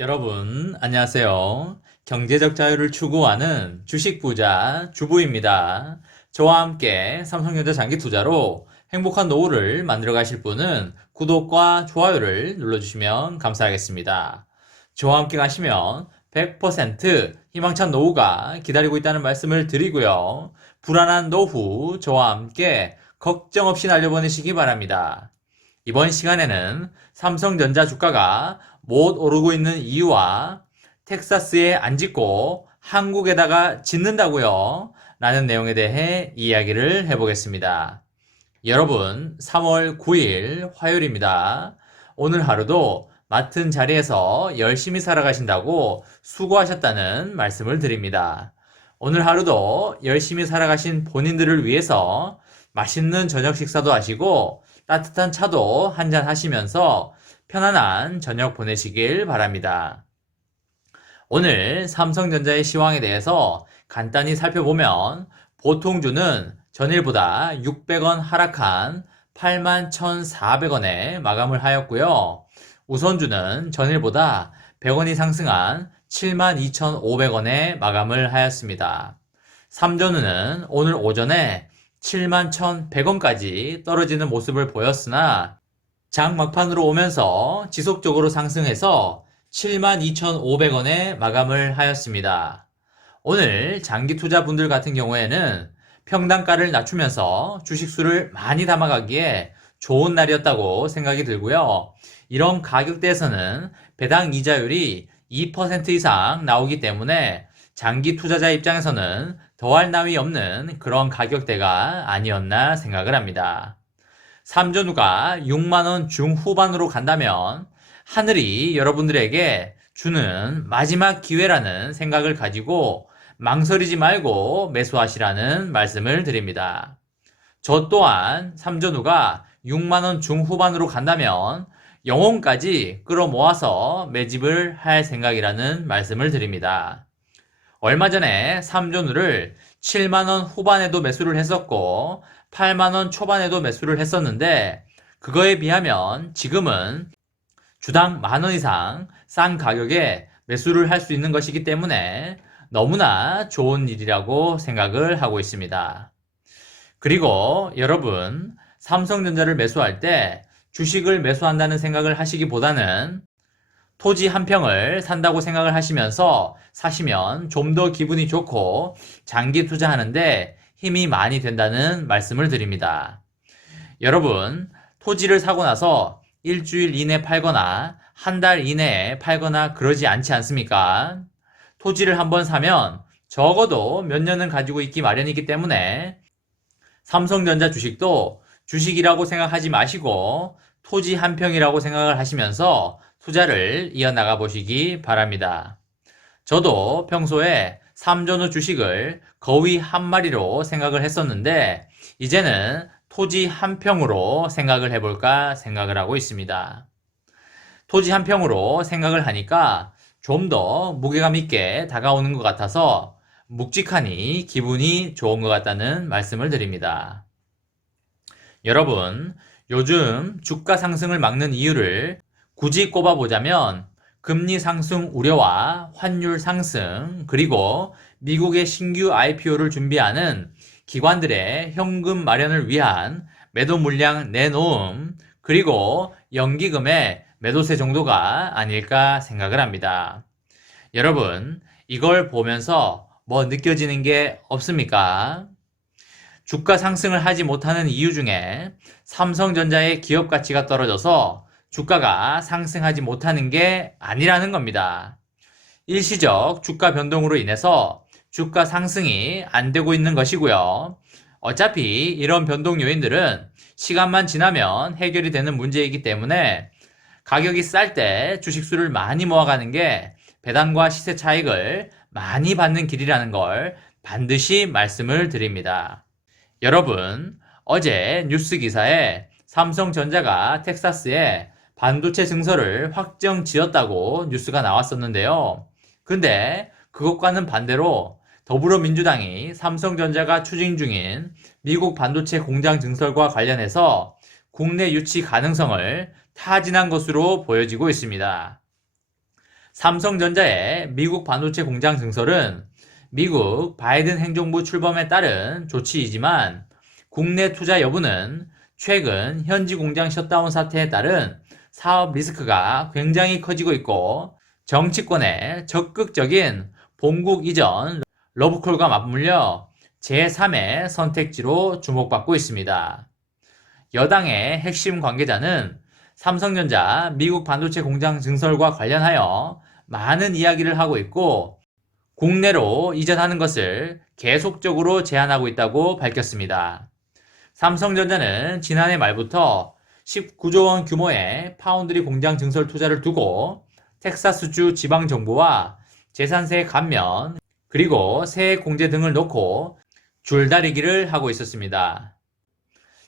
여러분, 안녕하세요. 경제적 자유를 추구하는 주식 부자 주부입니다. 저와 함께 삼성전자 장기 투자로 행복한 노후를 만들어 가실 분은 구독과 좋아요를 눌러주시면 감사하겠습니다. 저와 함께 가시면 100% 희망찬 노후가 기다리고 있다는 말씀을 드리고요. 불안한 노후 저와 함께 걱정 없이 날려보내시기 바랍니다. 이번 시간에는 삼성전자 주가가 못 오르고 있는 이유와 텍사스에 안 짓고 한국에다가 짓는다고요? 라는 내용에 대해 이야기를 해보겠습니다. 여러분, 3월 9일 화요일입니다. 오늘 하루도 맡은 자리에서 열심히 살아가신다고 수고하셨다는 말씀을 드립니다. 오늘 하루도 열심히 살아가신 본인들을 위해서 맛있는 저녁 식사도 하시고 따뜻한 차도 한잔 하시면서 편안한 저녁 보내시길 바랍니다. 오늘 삼성전자의 시황에 대해서 간단히 살펴보면 보통주는 전일보다 600원 하락한 81,400원에 마감을 하였고요. 우선주는 전일보다 100원이 상승한 72,500원에 마감을 하였습니다. 삼전우는 오늘 오전에 71,100원까지 떨어지는 모습을 보였으나 장 막판으로 오면서 지속적으로 상승해서 72,500원에 마감을 하였습니다. 오늘 장기 투자분들 같은 경우에는 평단가를 낮추면서 주식수를 많이 담아가기에 좋은 날이었다고 생각이 들고요. 이런 가격대에서는 배당 이자율이 2% 이상 나오기 때문에 장기 투자자 입장에서는 더할 나위 없는 그런 가격대가 아니었나 생각을 합니다. 삼전우가 6만원 중후반으로 간다면 하늘이 여러분들에게 주는 마지막 기회라는 생각을 가지고 망설이지 말고 매수하시라는 말씀을 드립니다. 저 또한 삼전우가 6만원 중후반으로 간다면 영혼까지 끌어모아서 매집을 할 생각이라는 말씀을 드립니다. 얼마 전에 삼전우를 7만원 후반에도 매수를 했었고 8만원 초반에도 매수를 했었는데 그거에 비하면 지금은 주당 만원 이상 싼 가격에 매수를 할 수 있는 것이기 때문에 너무나 좋은 일이라고 생각을 하고 있습니다. 그리고 여러분, 삼성전자를 매수할 때 주식을 매수한다는 생각을 하시기보다는 토지 한 평을 산다고 생각을 하시면서 사시면 좀 더 기분이 좋고 장기 투자하는데 힘이 많이 된다는 말씀을 드립니다. 여러분, 토지를 사고 나서 일주일 이내 팔거나 한 달 이내에 팔거나 그러지 않지 않습니까? 토지를 한번 사면 적어도 몇 년은 가지고 있기 마련이기 때문에 삼성전자 주식도 주식이라고 생각하지 마시고 토지 한 평이라고 생각을 하시면서 투자를 이어나가 보시기 바랍니다. 저도 평소에 삼전우 주식을 거위 한 마리로 생각을 했었는데 이제는 토지 한 평으로 생각을 해볼까 생각을 하고 있습니다. 토지 한 평으로 생각을 하니까 좀 더 무게감 있게 다가오는 것 같아서 묵직하니 기분이 좋은 것 같다는 말씀을 드립니다. 여러분, 요즘 주가 상승을 막는 이유를 굳이 꼽아보자면 금리 상승 우려와 환율 상승, 그리고 미국의 신규 IPO를 준비하는 기관들의 현금 마련을 위한 매도 물량 내놓음, 그리고 연기금의 매도세 정도가 아닐까 생각을 합니다. 여러분, 이걸 보면서 뭐 느껴지는 게 없습니까? 주가 상승을 하지 못하는 이유 중에 삼성전자의 기업 가치가 떨어져서 주가가 상승하지 못하는 게 아니라는 겁니다. 일시적 주가 변동으로 인해서 주가 상승이 안 되고 있는 것이고요. 어차피 이런 변동 요인들은 시간만 지나면 해결이 되는 문제이기 때문에 가격이 쌀 때 주식수를 많이 모아가는 게 배당과 시세 차익을 많이 받는 길이라는 걸 반드시 말씀을 드립니다. 여러분, 어제 뉴스 기사에 삼성전자가 텍사스에 반도체 증설을 확정 지었다고 뉴스가 나왔었는데요. 근데 그것과는 반대로 더불어민주당이 삼성전자가 추진 중인 미국 반도체 공장 증설과 관련해서 국내 유치 가능성을 타진한 것으로 보여지고 있습니다. 삼성전자의 미국 반도체 공장 증설은 미국 바이든 행정부 출범에 따른 조치이지만 국내 투자 여부는 최근 현지 공장 셧다운 사태에 따른 사업 리스크가 굉장히 커지고 있고 정치권의 적극적인 본국 이전 러브콜과 맞물려 제3의 선택지로 주목받고 있습니다. 여당의 핵심 관계자는 삼성전자 미국 반도체 공장 증설과 관련하여 많은 이야기를 하고 있고 국내로 이전하는 것을 계속적으로 제안하고 있다고 밝혔습니다. 삼성전자는 지난해 말부터 19조 원 규모의 파운드리 공장 증설 투자를 두고 텍사스주 지방정부와 재산세 감면 그리고 세액 공제 등을 놓고 줄다리기를 하고 있었습니다.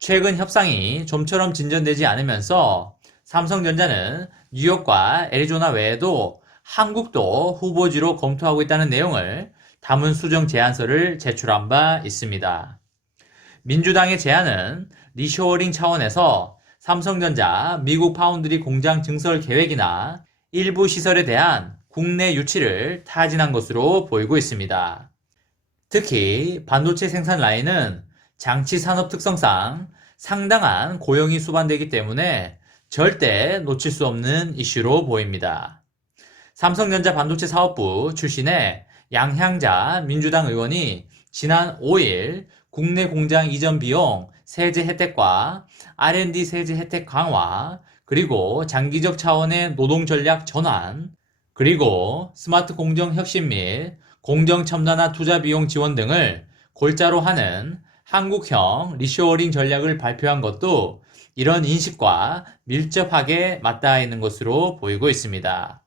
최근 협상이 좀처럼 진전되지 않으면서 삼성전자는 뉴욕과 애리조나 외에도 한국도 후보지로 검토하고 있다는 내용을 담은 수정 제안서를 제출한 바 있습니다. 민주당의 제안은 리쇼어링 차원에서 삼성전자 미국 파운드리 공장 증설 계획이나 일부 시설에 대한 국내 유치를 타진한 것으로 보이고 있습니다. 특히 반도체 생산 라인은 장치 산업 특성상 상당한 고용이 수반되기 때문에 절대 놓칠 수 없는 이슈로 보입니다. 삼성전자 반도체 사업부 출신의 양향자 민주당 의원이 지난 5일 국내 공장 이전 비용 세제 혜택과 R&D 세제 혜택 강화, 그리고 장기적 차원의 노동 전략 전환, 그리고 스마트 공정 혁신 및 공정 첨단화 투자 비용 지원 등을 골자로 하는 한국형 리쇼어링 전략을 발표한 것도 이런 인식과 밀접하게 맞닿아 있는 것으로 보이고 있습니다.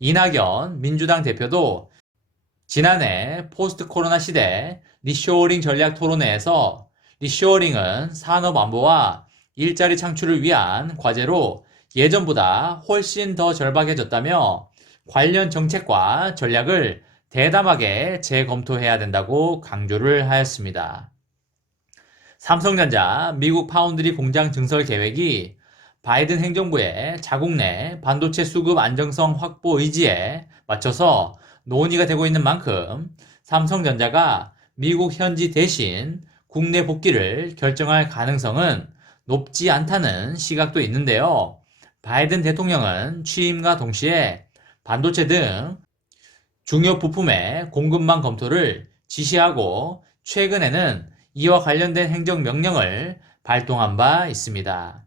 이낙연 민주당 대표도 지난해 포스트 코로나 시대 리쇼어링 전략 토론회에서 리쇼어링은 산업 안보와 일자리 창출을 위한 과제로 예전보다 훨씬 더 절박해졌다며 관련 정책과 전략을 대담하게 재검토해야 된다고 강조를 하였습니다. 삼성전자 미국 파운드리 공장 증설 계획이 바이든 행정부의 자국 내 반도체 수급 안정성 확보 의지에 맞춰서 논의가 되고 있는 만큼 삼성전자가 미국 현지 대신 국내 복귀를 결정할 가능성은 높지 않다는 시각도 있는데요. 바이든 대통령은 취임과 동시에 반도체 등 중요 부품의 공급망 검토를 지시하고 최근에는 이와 관련된 행정명령을 발동한 바 있습니다.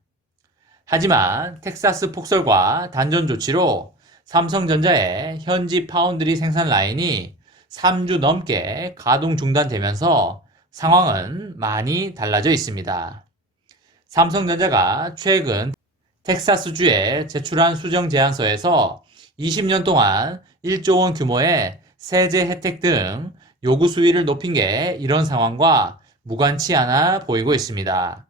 하지만 텍사스 폭설과 단전 조치로 삼성전자의 현지 파운드리 생산 라인이 3주 넘게 가동 중단되면서 상황은 많이 달라져 있습니다. 삼성전자가 최근 텍사스주에 제출한 수정 제안서에서 20년 동안 1조 원 규모의 세제 혜택 등 요구 수위를 높인 게 이런 상황과 무관치 않아 보이고 있습니다.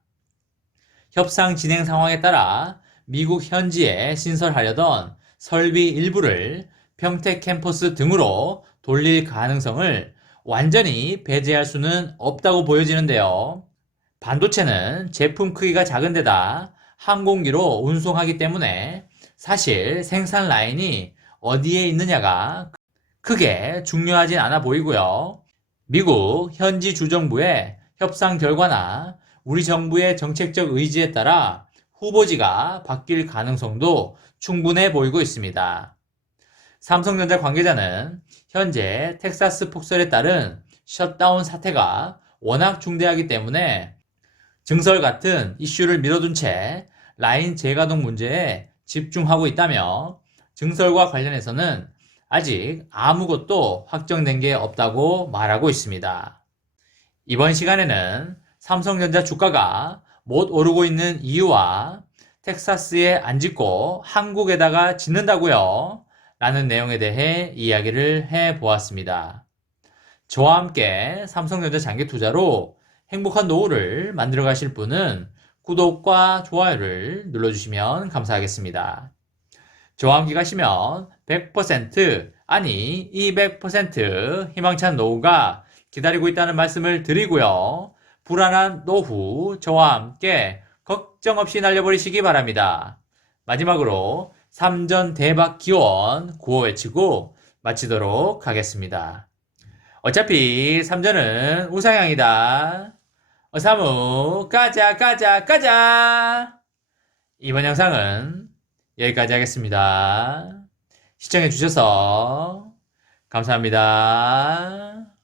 협상 진행 상황에 따라 미국 현지에 신설하려던 설비 일부를 평택 캠퍼스 등으로 돌릴 가능성을 완전히 배제할 수는 없다고 보여지는데요. 반도체는 제품 크기가 작은 데다 항공기로 운송하기 때문에 사실 생산 라인이 어디에 있느냐가 크게 중요하진 않아 보이고요. 미국 현지 주정부의 협상 결과나 우리 정부의 정책적 의지에 따라 후보지가 바뀔 가능성도 충분해 보이고 있습니다. 삼성전자 관계자는 현재 텍사스 폭설에 따른 셧다운 사태가 워낙 중대하기 때문에 증설 같은 이슈를 미뤄둔 채 라인 재가동 문제에 집중하고 있다며 증설과 관련해서는 아직 아무것도 확정된 게 없다고 말하고 있습니다. 이번 시간에는 삼성전자 주가가 못 오르고 있는 이유와 텍사스에 안 짓고 한국에다가 짓는다고요? 라는 내용에 대해 이야기를 해 보았습니다. 저와 함께 삼성전자 장기 투자로 행복한 노후를 만들어 가실 분은 구독과 좋아요를 눌러주시면 감사하겠습니다. 저와 함께 가시면 100% 아니 200% 희망찬 노후가 기다리고 있다는 말씀을 드리고요. 불안한 노후 저와 함께 걱정 없이 날려버리시기 바랍니다. 마지막으로 3전 대박 기원 구호 외치고 마치도록 하겠습니다. 어차피 3전은 우상향이다. 사무 까자 까자 까자. 이번 영상은 여기까지 하겠습니다. 시청해주셔서 감사합니다.